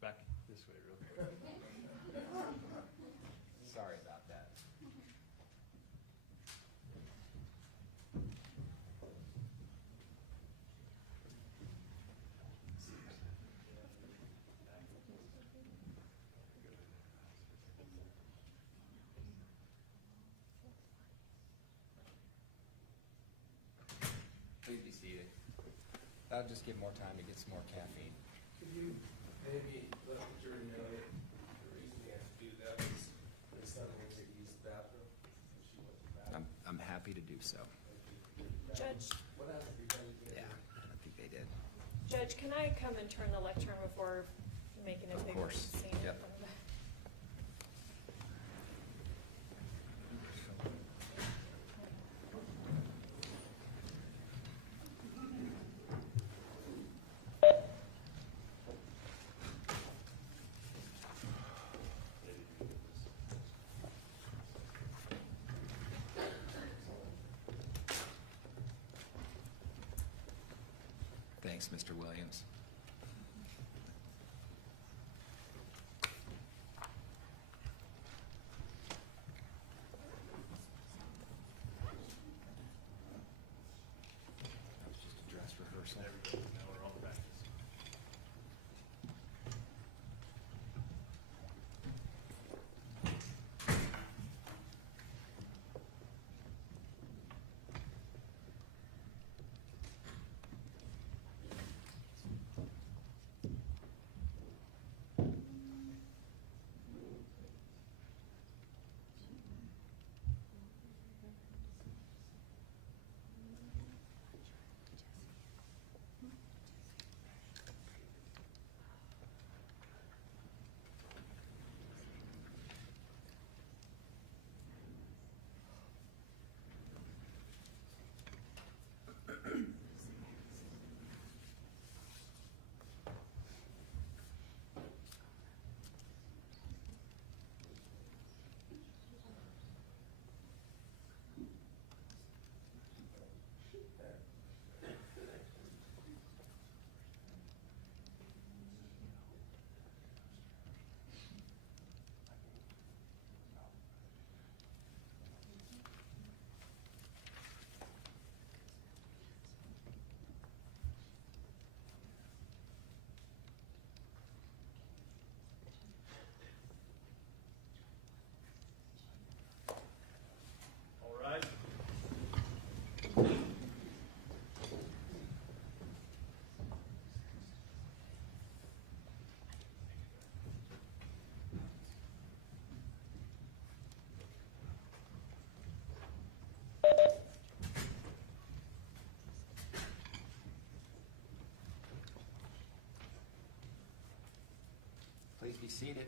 Back this way real quick. Sorry about that. Please be seated. That'll just give more time to get some more caffeine. Could you maybe let the jury know that the reason we have to do that is my son went to use the bathroom, and she went to the bathroom. I'm happy to do so. Judge, What has to be done? Yeah, I don't think they did. Judge, can I come and turn the lectern before making a Of big course. scene? Yep. Thanks, Mr. Williams. That was just a dress rehearsal. There we go. Now we're on practice. All right. Please be seated.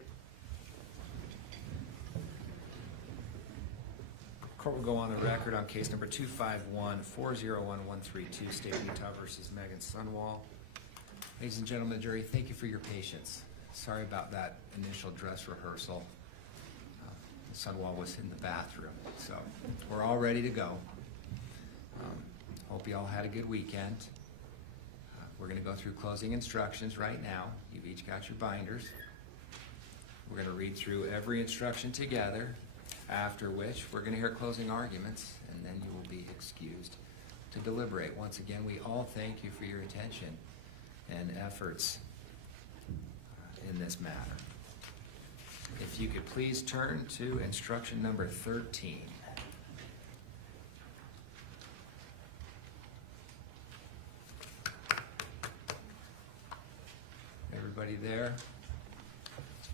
Court will go on the record on case number 251-401-132, State of Utah versus Meggan Sundwall. Ladies and gentlemen of the jury, thank you for your patience. Sorry about that initial dress rehearsal. Sundwall was in the bathroom, so we're all ready to go. Hope you all had a good weekend. We're going to go through closing instructions right now. You've each got your binders. We're going to read through every instruction together, after which we're going to hear closing arguments, and then you will be excused to deliberate. Once again, we all thank you for your attention and efforts in this matter. If you could please turn to instruction number 13. Everybody there?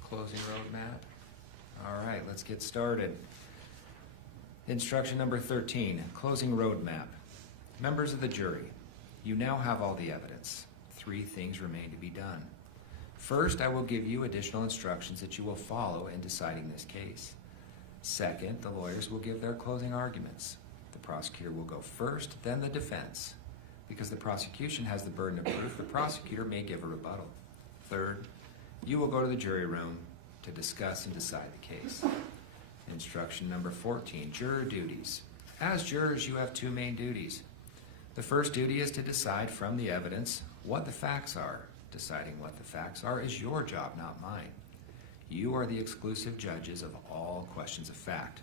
Closing roadmap. All right, let's get started. Instruction number 13, closing roadmap. Members of the jury, you now have all the evidence. 3 things remain to be done. First, I will give you additional instructions that you will follow in deciding this case. Second, the lawyers will give their closing arguments. The prosecutor will go first, then the defense. Because the prosecution has the burden of proof, the prosecutor may give a rebuttal. Third, you will go to the jury room to discuss and decide the case. Instruction number 14, juror duties. As jurors, you have 2 main duties. The first duty is to decide from the evidence what the facts are, Deciding what the facts are is your job, not mine. You are the exclusive judges of all questions of fact.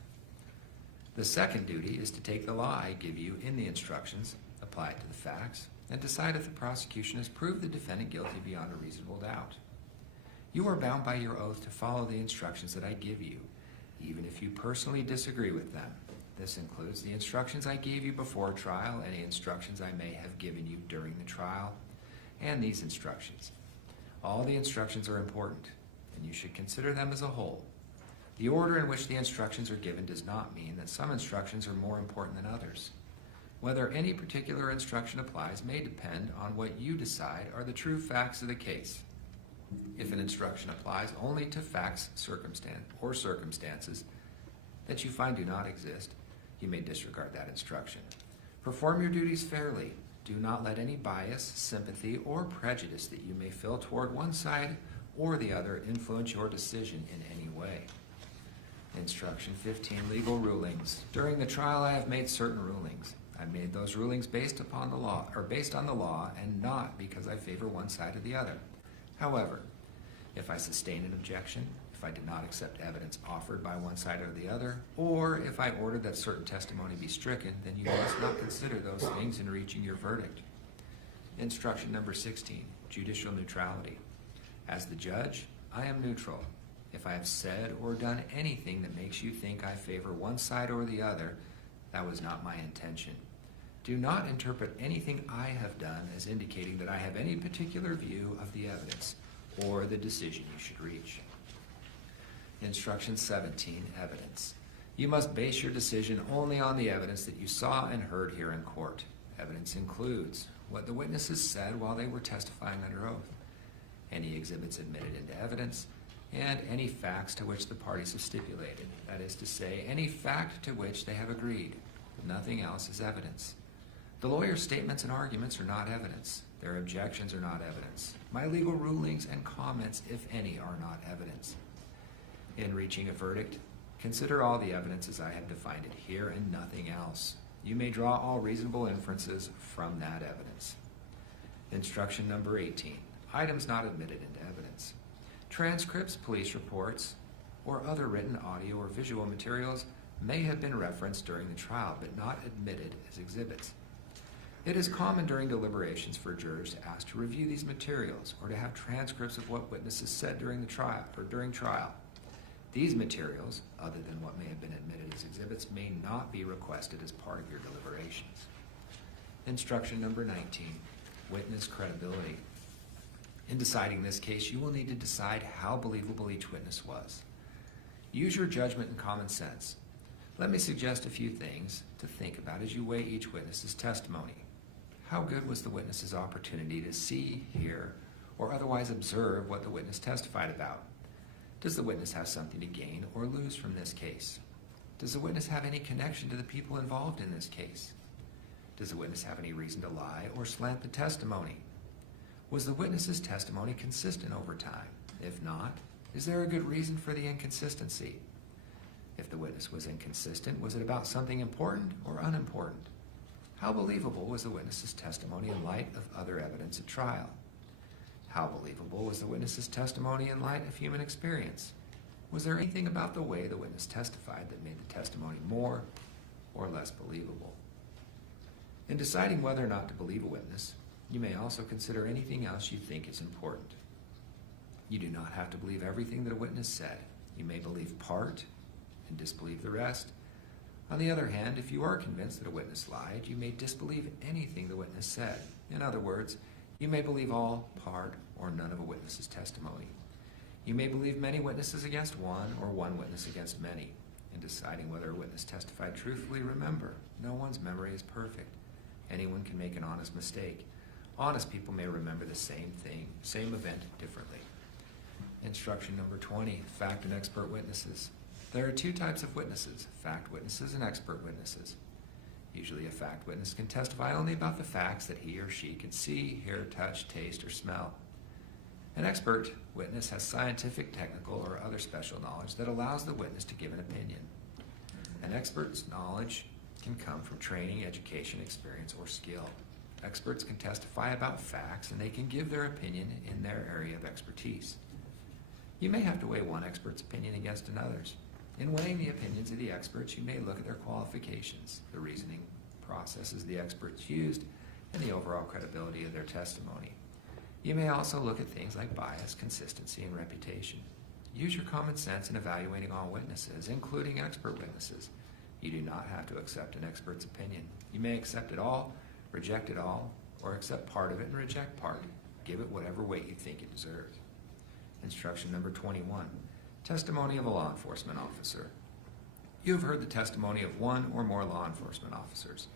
The second duty is to take the law I give you in the instructions, apply it to the facts, and decide if the prosecution has proved the defendant guilty beyond a reasonable doubt. You are bound by your oath to follow the instructions that I give you, even if you personally disagree with them. This includes the instructions I gave you before trial, any instructions I may have given you during the trial, and these instructions. All the instructions are important, and you should consider them as a whole. The order in which the instructions are given does not mean that some instructions are more important than others. Whether any particular instruction applies may depend on what you decide are the true facts of the case. If an instruction applies only to facts, circumstances that you find do not exist, you may disregard that instruction. Perform your duties fairly. Do not let any bias, sympathy, or prejudice that you may feel toward one side or the other influence your decision in any way. Instruction 15, legal rulings. During the trial, I have made certain rulings. I made those rulings based upon the law, or based on the law, and not because I favor one side or the other. However, if I sustain an objection, if I did not accept evidence offered by one side or the other, or if I ordered that certain testimony be stricken, then you must not consider those things in reaching your verdict. Instruction number 16, judicial neutrality. As the judge, I am neutral. If I have said or done anything that makes you think I favor one side or the other, that was not my intention. Do not interpret anything I have done as indicating that I have any particular view of the evidence or the decision you should reach. Instruction 17, evidence. You must base your decision only on the evidence that you saw and heard here in court. Evidence includes what the witnesses said while they were testifying under oath, any exhibits admitted into evidence, and any facts to which the parties have stipulated. That is to say, any fact to which they have agreed. Nothing else is evidence. The lawyer's statements and arguments are not evidence. Their objections are not evidence. My legal rulings and comments, if any, are not evidence. In reaching a verdict, consider all the evidence as I have defined it here and nothing else. You may draw all reasonable inferences from that evidence. Instruction number 18, items not admitted into evidence. Transcripts, police reports, or other written audio or visual materials may have been referenced during the trial, but not admitted as exhibits. It is common during deliberations for jurors to ask to review these materials or to have transcripts of what witnesses said during the trial or during trial. These materials, other than what may have been admitted as exhibits, may not be requested as part of your deliberations. Instruction number 19, witness credibility. In deciding this case, you will need to decide how believable each witness was. Use your judgment and common sense. Let me suggest a few things to think about as you weigh each witness's testimony. How good was the witness's opportunity to see, hear, or otherwise observe what the witness testified about? Does the witness have something to gain or lose from this case? Does the witness have any connection to the people involved in this case? Does the witness have any reason to lie or slant the testimony? Was the witness's testimony consistent over time? If not, is there a good reason for the inconsistency? If the witness was inconsistent, was it about something important or unimportant? How believable was the witness's testimony in light of other evidence at trial? How believable was the witness's testimony in light of human experience? Was there anything about the way the witness testified that made the testimony more or less believable? In deciding whether or not to believe a witness, you may also consider anything else you think is important. You do not have to believe everything that a witness said. You may believe part and disbelieve the rest. On the other hand, if you are convinced that a witness lied, you may disbelieve anything the witness said. In other words, you may believe all, part, or none of a witness's testimony. You may believe many witnesses against one or one witness against many. In deciding whether a witness testified truthfully, remember, no one's memory is perfect. Anyone can make an honest mistake. Honest people may remember the same thing, same event differently. Instruction number 20, fact and expert witnesses. There are two types of witnesses, fact witnesses and expert witnesses. Usually a fact witness can testify only about the facts that he or she can see, hear, touch, taste, or smell. An expert witness has scientific, technical, or other special knowledge that allows the witness to give an opinion. An expert's knowledge can come from training, education, experience, or skill. Experts can testify about facts and they can give their opinion in their area of expertise. You may have to weigh one expert's opinion against another's. In weighing the opinions of the experts, you may look at their qualifications, the reasoning processes the experts used, and the overall credibility of their testimony. You may also look at things like bias, consistency, and reputation. Use your common sense in evaluating all witnesses, including expert witnesses. You do not have to accept an expert's opinion. You may accept it all, reject it all, or accept part of it and reject part. Give it whatever weight you think it deserves. Instruction number 21, testimony of a law enforcement officer. You have heard the testimony of one or more law enforcement officers.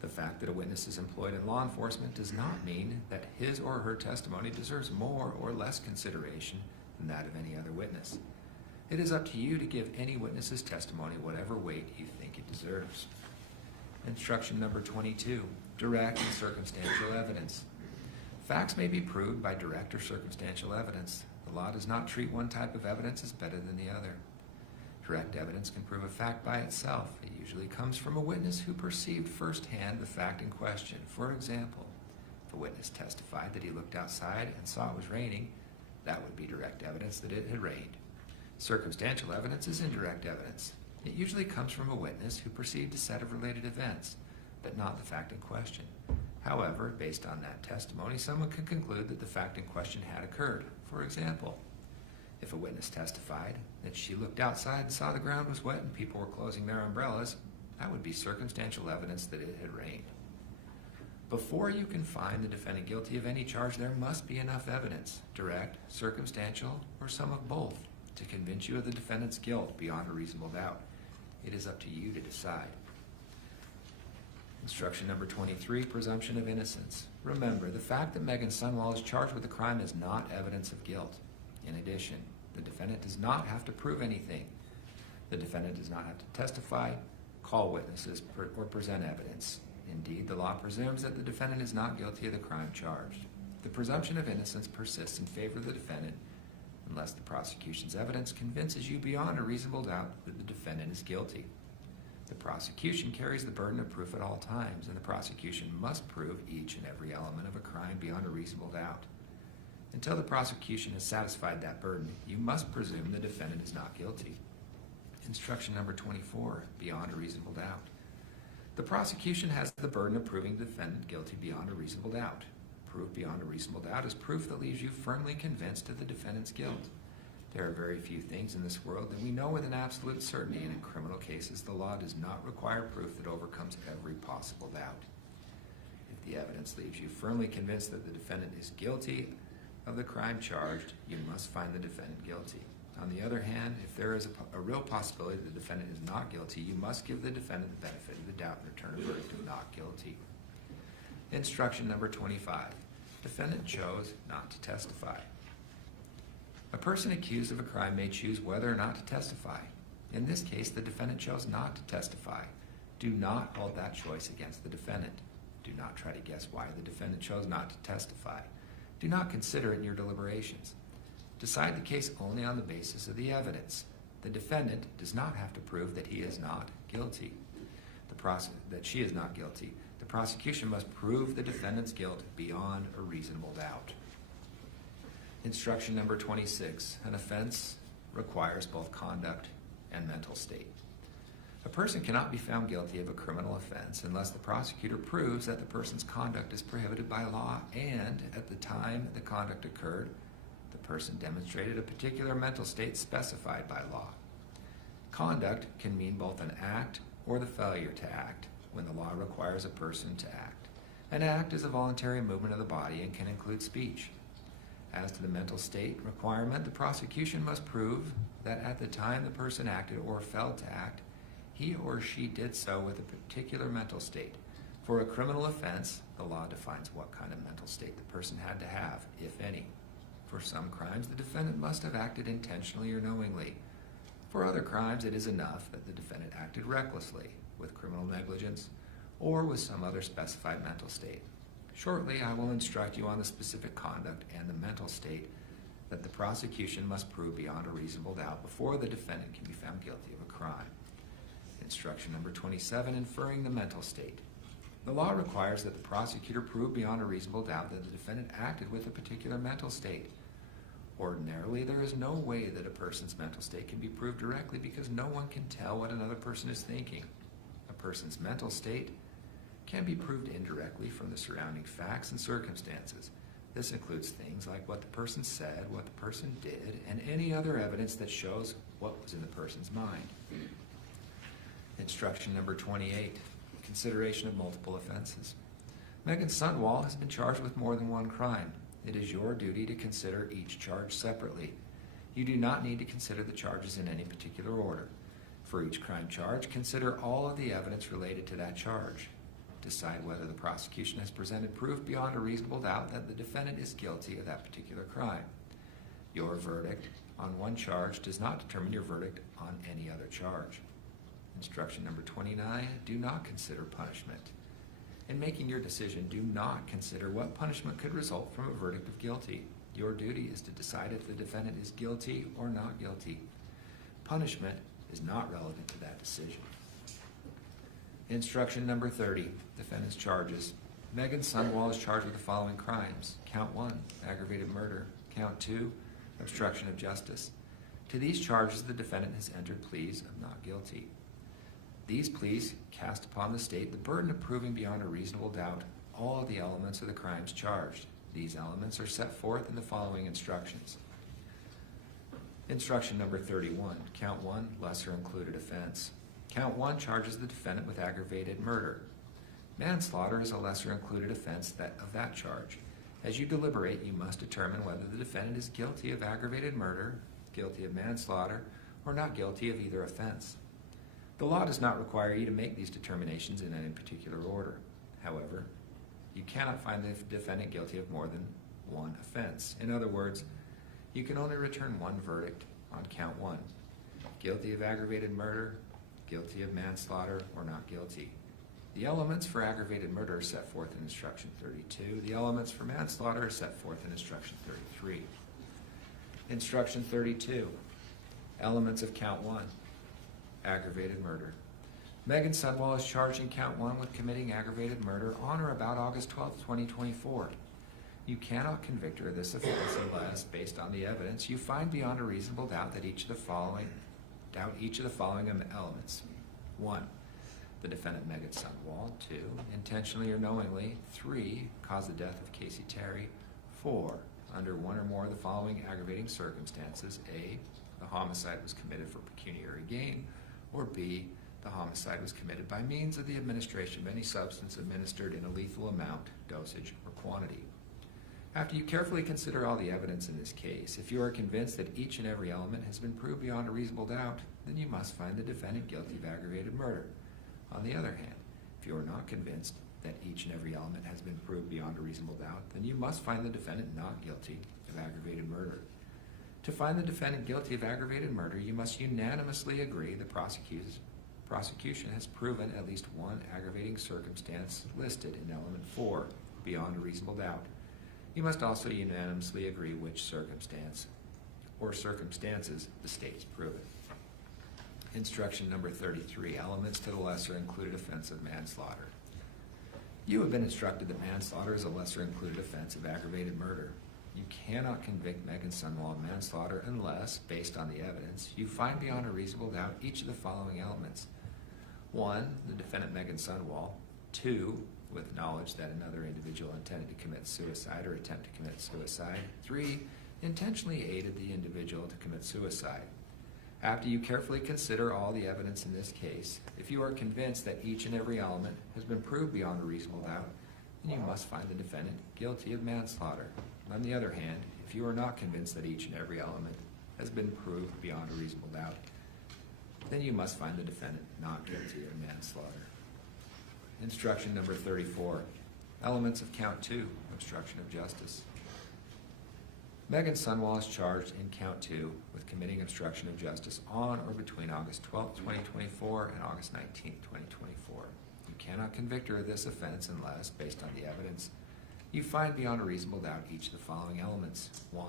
The fact that a witness is employed in law enforcement does not mean that his or her testimony deserves more or less consideration than that of any other witness. It is up to you to give any witness's testimony whatever weight you think it deserves. Instruction number 22, direct and circumstantial evidence. Facts may be proved by direct or circumstantial evidence. The law does not treat one type of evidence as better than the other. Direct evidence can prove a fact by itself. It usually comes from a witness who perceived firsthand the fact in question. For example, if a witness testified that he looked outside and saw it was raining, that would be direct evidence that it had rained. Circumstantial evidence is indirect evidence. It usually comes from a witness who perceived a set of related events, but not the fact in question. However, based on that testimony, someone could conclude that the fact in question had occurred. For example, if a witness testified that she looked outside and saw the ground was wet and people were closing their umbrellas, that would be circumstantial evidence that it had rained. Before you can find the defendant guilty of any charge, there must be enough evidence, direct, circumstantial, or some of both, to convince you of the defendant's guilt beyond a reasonable doubt. It is up to you to decide. Instruction number 23, presumption of innocence. Remember, the fact that Meggan Sundwall is charged with a crime is not evidence of guilt. In addition, the defendant does not have to prove anything. The defendant does not have to testify, call witnesses, or present evidence. Indeed, the law presumes that the defendant is not guilty of the crime charged. The presumption of innocence persists in favor of the defendant unless the prosecution's evidence convinces you beyond a reasonable doubt that the defendant is guilty. The prosecution carries the burden of proof at all times, and the prosecution must prove each and every element of a crime beyond a reasonable doubt. Until the prosecution has satisfied that burden, you must presume the defendant is not guilty. Instruction number 24, beyond a reasonable doubt. The prosecution has the burden of proving the defendant guilty beyond a reasonable doubt. Proof beyond a reasonable doubt is proof that leaves you firmly convinced of the defendant's guilt. There are very few things in this world that we know with an absolute certainty, and in criminal cases, the law does not require proof that overcomes every possible doubt. If the evidence leaves you firmly convinced that the defendant is guilty of the crime charged, you must find the defendant guilty. On the other hand, if there is a real possibility that the defendant is not guilty, you must give the defendant the benefit of the doubt and return a verdict of not guilty. Instruction number 25. Defendant chose not to testify. A person accused of a crime may choose whether or not to testify. In this case, the defendant chose not to testify. Do not hold that choice against the defendant. Do not try to guess why the defendant chose not to testify. Do not consider it in your deliberations. Decide the case only on the basis of the evidence. The defendant does not have to prove that he is not guilty. That she is not guilty. The prosecution must prove the defendant's guilt beyond a reasonable doubt. Instruction number 26. An offense requires both conduct and mental state. A person cannot be found guilty of a criminal offense unless the prosecutor proves that the person's conduct is prohibited by law and, at the time the conduct occurred, the person demonstrated a particular mental state specified by law. Conduct can mean both an act or the failure to act when the law requires a person to act. An act is a voluntary movement of the body and can include speech. As to the mental state requirement, the prosecution must prove that at the time the person acted or failed to act, he or she did so with a particular mental state. For a criminal offense, the law defines what kind of mental state the person had to have, if any. For some crimes, the defendant must have acted intentionally or knowingly. For other crimes, it is enough that the defendant acted recklessly, with criminal negligence, or with some other specified mental state. Shortly, I will instruct you on the specific conduct and the mental state that the prosecution must prove beyond a reasonable doubt before the defendant can be found guilty of a crime. Instruction number 27, inferring the mental state. The law requires that the prosecutor prove beyond a reasonable doubt that the defendant acted with a particular mental state. Ordinarily, there is no way that a person's mental state can be proved directly because no one can tell what another person is thinking. A person's mental state can be proved indirectly from the surrounding facts and circumstances. This includes things like what the person said, what the person did, and any other evidence that shows what was in the person's mind. Instruction number 28, consideration of multiple offenses. Meggan Sundwall has been charged with more than one crime. It is your duty to consider each charge separately. You do not need to consider the charges in any particular order. For each crime charge, consider all of the evidence related to that charge. Decide whether the prosecution has presented proof beyond a reasonable doubt that the defendant is guilty of that particular crime. Your verdict on one charge does not determine your verdict on any other charge. Instruction number 29, do not consider punishment. In making your decision, do not consider what punishment could result from a verdict of guilty. Your duty is to decide if the defendant is guilty or not guilty. Punishment is not relevant to that decision. Instruction number 30, defendant's charges. Meggan Sundwall is charged with the following crimes. Count 1, aggravated murder. Count 2, obstruction of justice. To these charges, the defendant has entered pleas of not guilty. These pleas cast upon the state the burden of proving beyond a reasonable doubt all of the elements of the crimes charged. These elements are set forth in the following instructions. Instruction number 31, count 1, lesser included offense. Count 1 charges the defendant with aggravated murder. Manslaughter is a lesser included offense of that charge. As you deliberate, you must determine whether the defendant is guilty of aggravated murder, guilty of manslaughter, or not guilty of either offense. The law does not require you to make these determinations in any particular order. However, you cannot find the defendant guilty of more than one offense. In other words, you can only return one verdict on count 1. Guilty of aggravated murder, guilty of manslaughter, or not guilty. The elements for aggravated murder are set forth in Instruction 32. The elements for manslaughter are set forth in Instruction 33. Instruction 32, elements of count 1. Aggravated murder. Meggan Sundwall is charged in count 1 with committing aggravated murder on or about August 12, 2024. You cannot convict her of this offense unless, based on the evidence, you find beyond a reasonable doubt that each of the following elements. 1. The defendant Meggan Sundwall. 2. Intentionally or knowingly. 3. Cause the death of Kacee Terry. 4. Under one or more of the following aggravating circumstances. A. The homicide was committed for pecuniary gain. Or B, the homicide was committed by means of the administration of any substance administered in a lethal amount, dosage, or quantity. After you carefully consider all the evidence in this case, if you are convinced that each and every element has been proved beyond a reasonable doubt, then you must find the defendant guilty of aggravated murder. On the other hand, if you are not convinced that each and every element has been proved beyond a reasonable doubt, then you must find the defendant not guilty of aggravated murder. To find the defendant guilty of aggravated murder, you must unanimously agree the prosecution has proven at least one aggravating circumstance listed in element 4 beyond a reasonable doubt. You must also unanimously agree which circumstance or circumstances the state has proven. Instruction number 33, elements to the lesser included offense of manslaughter. You have been instructed that manslaughter is a lesser included offense of aggravated murder. You cannot convict Meggan Sundwall of manslaughter unless, based on the evidence, you find beyond a reasonable doubt each of the following elements. 1. The defendant Meggan Sundwall. 2. With knowledge that another individual intended to commit suicide or attempt to commit suicide. 3. Intentionally aided the individual to commit suicide. After you carefully consider all the evidence in this case, if you are convinced that each and every element has been proved beyond a reasonable doubt, then you must find the defendant guilty of manslaughter. On the other hand, if you are not convinced that each and every element has been proved beyond a reasonable doubt, then you must find the defendant not guilty of manslaughter. Instruction number 34, elements of count 2, obstruction of justice. Meggan Sundwall is charged in count 2 with committing obstruction of justice on or between August 12, 2024 and August 19, 2024. You cannot convict her of this offense unless, based on the evidence, you find beyond a reasonable doubt each of the following elements. 1.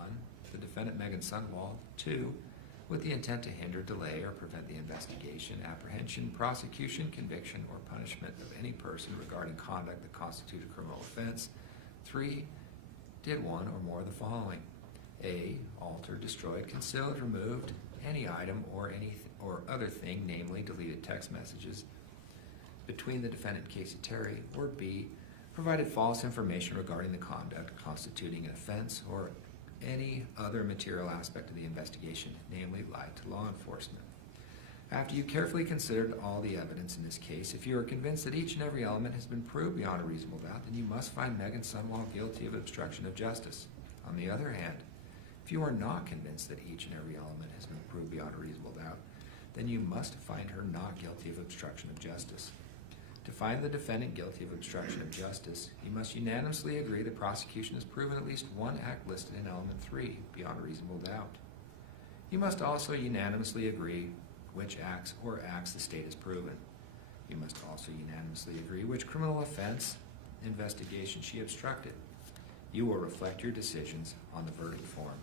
The defendant Meggan Sundwall. 2. with the intent to hinder, delay, or prevent the investigation, apprehension, prosecution, conviction, or punishment of any person regarding conduct that constitutes a criminal offense. 3, did one or more of the following: A, altered, destroyed, concealed, removed any item or other thing, namely deleted text messages, between the defendant Kacee Terry, or B, provided false information regarding the conduct constituting an offense or any other material aspect of the investigation, namely lied to law enforcement. After you carefully considered all the evidence in this case, if you are convinced that each and every element has been proved beyond a reasonable doubt, then you must find Meggan Sundwall guilty of obstruction of justice. On the other hand, if you are not convinced that each and every element has been proved beyond a reasonable doubt, then you must find her not guilty of obstruction of justice. To find the defendant guilty of obstruction of justice, you must unanimously agree the prosecution has proven at least one act listed in element 3 beyond a reasonable doubt. You must also unanimously agree which acts or acts the state has proven. You must also unanimously agree which criminal offense investigation she obstructed. You will reflect your decisions on the verdict form.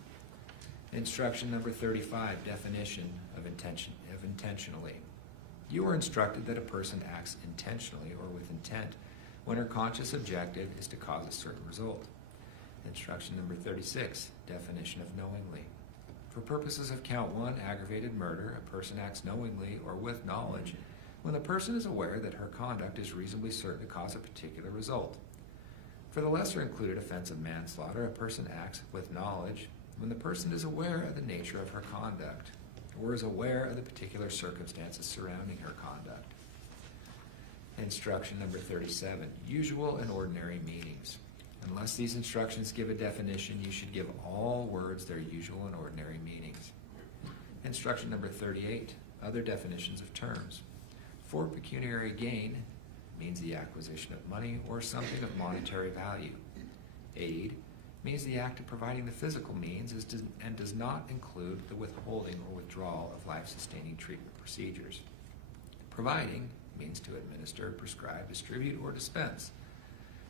Instruction number 35, definition of intentionally. You are instructed that a person acts intentionally or with intent when her conscious objective is to cause a certain result. Instruction number 36, definition of knowingly. For purposes of count 1, aggravated murder, a person acts knowingly or with knowledge when the person is aware that her conduct is reasonably certain to cause a particular result. For the lesser included offense of manslaughter, a person acts with knowledge when the person is aware of the nature of her conduct or is aware of the particular circumstances surrounding her conduct. Instruction number 37, usual and ordinary meanings. Unless these instructions give a definition, you should give all words their usual and ordinary meanings. Instruction number 38, other definitions of terms. For pecuniary gain means the acquisition of money or something of monetary value. Aid means the act of providing the physical means and does not include the withholding or withdrawal of life-sustaining treatment procedures. Providing means to administer, prescribe, distribute, or dispense.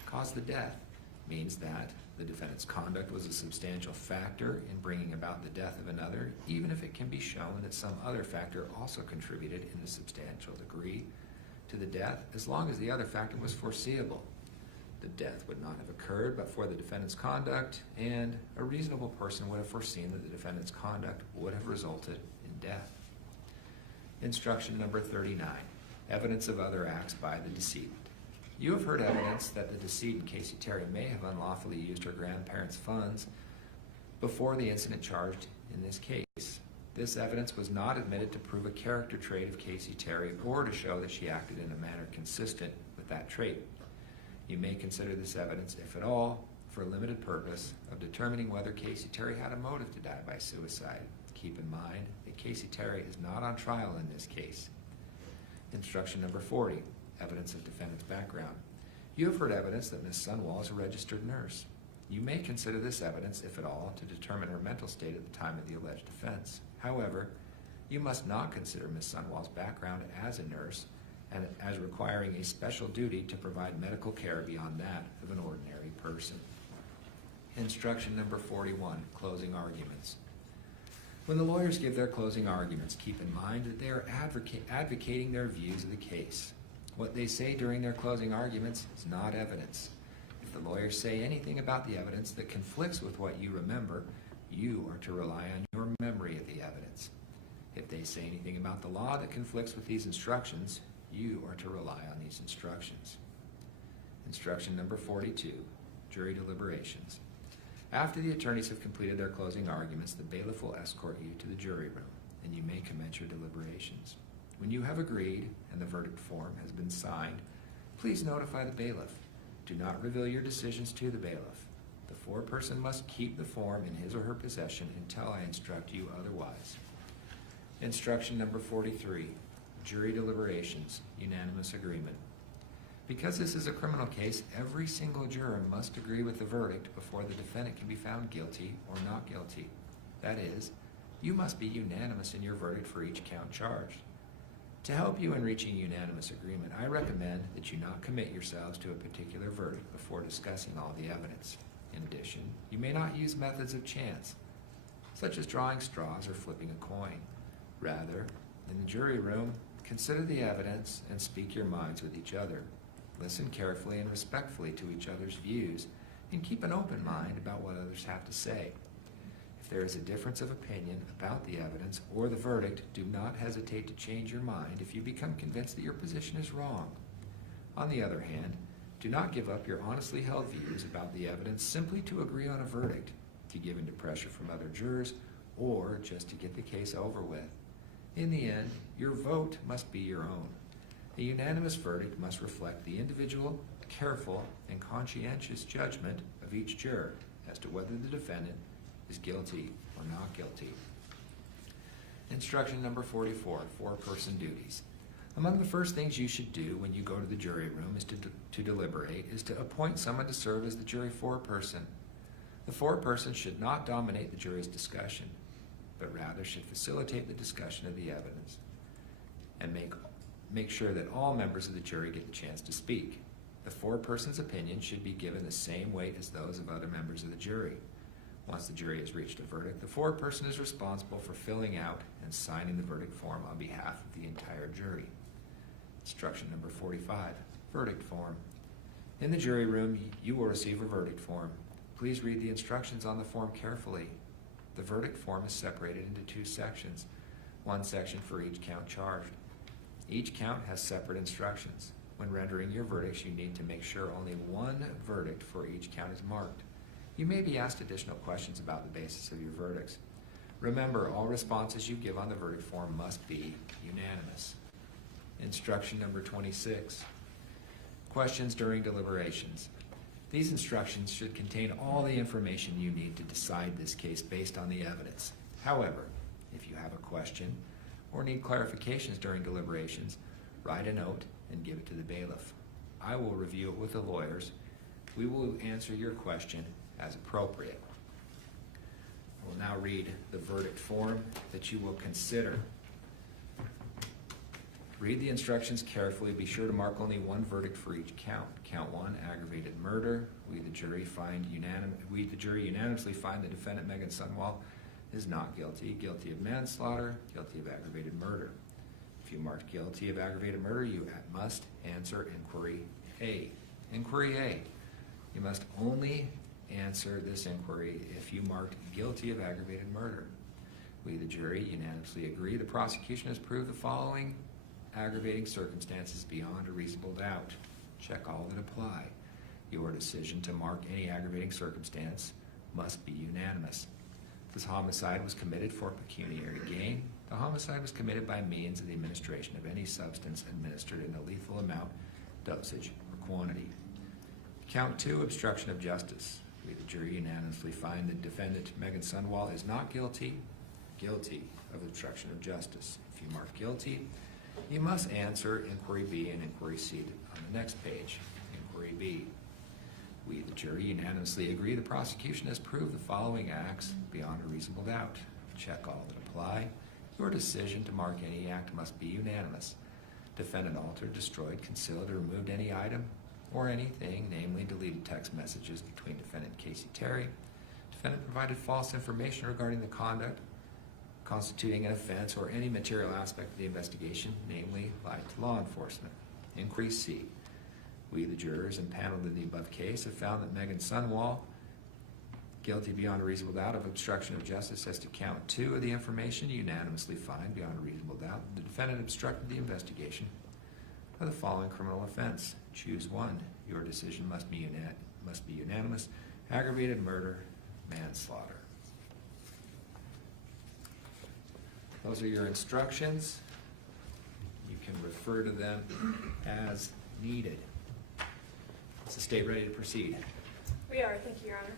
Cause the death means that the defendant's conduct was a substantial factor in bringing about the death of another, even if it can be shown that some other factor also contributed in a substantial degree to the death, as long as the other factor was foreseeable. The death would not have occurred but for the defendant's conduct, and a reasonable person would have foreseen that the defendant's conduct would have resulted in death. Instruction number 39, evidence of other acts by the decedent. You have heard evidence that the decedent, Kacee Terry, may have unlawfully used her grandparents' funds before the incident charged in this case. This evidence was not admitted to prove a character trait of Kacee Terry or to show that she acted in a manner consistent with that trait. You may consider this evidence, if at all, for a limited purpose of determining whether Kacee Terry had a motive to die by suicide. Keep in mind that Kacee Terry is not on trial in this case. Instruction number 40, evidence of defendant's background. You have heard evidence that Ms. Sundwall is a registered nurse. You may consider this evidence, if at all, to determine her mental state at the time of the alleged offense. However, you must not consider Ms. Sundwall's background as a nurse and as requiring a special duty to provide medical care beyond that of an ordinary person. Instruction number 41, closing arguments. When the lawyers give their closing arguments, keep in mind that they are advocating their views of the case. What they say during their closing arguments is not evidence. If the lawyers say anything about the evidence that conflicts with what you remember, you are to rely on your memory of the evidence. If they say anything about the law that conflicts with these instructions, you are to rely on these instructions. Instruction number 42, jury deliberations. After the attorneys have completed their closing arguments, the bailiff will escort you to the jury room, and you may commence your deliberations. When you have agreed and the verdict form has been signed, please notify the bailiff. Do not reveal your decisions to the bailiff. The foreperson must keep the form in his or her possession until I instruct you otherwise. Instruction number 43, jury deliberations, unanimous agreement. Because this is a criminal case, every single juror must agree with the verdict before the defendant can be found guilty or not guilty. That is, you must be unanimous in your verdict for each count charged. To help you in reaching unanimous agreement, I recommend that you not commit yourselves to a particular verdict before discussing all the evidence. In addition, you may not use methods of chance, such as drawing straws or flipping a coin. Rather, in the jury room, consider the evidence and speak your minds with each other. Listen carefully and respectfully to each other's views, and keep an open mind about what others have to say. If there is a difference of opinion about the evidence or the verdict, do not hesitate to change your mind if you become convinced that your position is wrong. On the other hand, do not give up your honestly held views about the evidence simply to agree on a verdict, to give in to pressure from other jurors, or just to get the case over with. In the end, your vote must be your own. A unanimous verdict must reflect the individual, careful, and conscientious judgment of each juror as to whether the defendant is guilty or not guilty. Instruction number 44, four-person duties. Among the first things you should do when you go to the jury room is to deliberate is to appoint someone to serve as the jury foreperson. The foreperson should not dominate the jury's discussion, but rather should facilitate the discussion of the evidence and make sure that all members of the jury get the chance to speak. The foreperson's opinion should be given the same weight as those of other members of the jury. Once the jury has reached a verdict, the foreperson is responsible for filling out and signing the verdict form on behalf of the entire jury. Instruction number 45, verdict form. In the jury room, you will receive a verdict form. Please read the instructions on the form carefully. The verdict form is separated into two sections, one section for each count charged. Each count has separate instructions. When rendering your verdicts, you need to make sure only one verdict for each count is marked. You may be asked additional questions about the basis of your verdicts. Remember, all responses you give on the verdict form must be unanimous. Instruction number 26, questions during deliberations. These instructions should contain all the information you need to decide this case based on the evidence. However, if you have a question or need clarifications during deliberations, write a note and give it to the bailiff. I will review it with the lawyers. We will answer your question as appropriate. I will now read the verdict form that you will consider. Read the instructions carefully. Be sure to mark only one verdict for each count. Count 1, aggravated murder. We the jury unanimously find the defendant, Meggan Sundwall, is not guilty. Guilty of manslaughter. Guilty of aggravated murder. If you marked guilty of aggravated murder, you must answer inquiry A. Inquiry A. You must only answer this inquiry if you marked guilty of aggravated murder. We the jury unanimously agree the prosecution has proved the following aggravating circumstances beyond a reasonable doubt. Check all that apply. Your decision to mark any aggravating circumstance must be unanimous. This homicide was committed for pecuniary gain. The homicide was committed by means of the administration of any substance administered in a lethal amount, dosage, or quantity. Count 2, obstruction of justice. We the jury unanimously find the defendant, Meggan Sundwall, is not guilty of obstruction of justice. If you mark guilty, you must answer inquiry B and inquiry C on the next page. Inquiry B. We, the jury, unanimously agree the prosecution has proved the following acts beyond a reasonable doubt. Check all that apply. Your decision to mark any act must be unanimous. Defendant altered, destroyed, concealed, or removed any item or anything, namely deleted text messages between defendant Kacee Terry. Defendant provided false information regarding the conduct constituting an offense or any material aspect of the investigation, namely lied to law enforcement. Inquiry C. We, the jurors impaneled in the above case, have found that Meggan Sundwall, guilty beyond a reasonable doubt of obstruction of justice as to count 2 of the information, unanimously find beyond a reasonable doubt the defendant obstructed the investigation of the following criminal offense. Choose one. Your decision must be unanimous. Aggravated murder, manslaughter. Those are your instructions. You can refer to them as needed. Is the state ready to proceed? We are, thank you, Your Honor.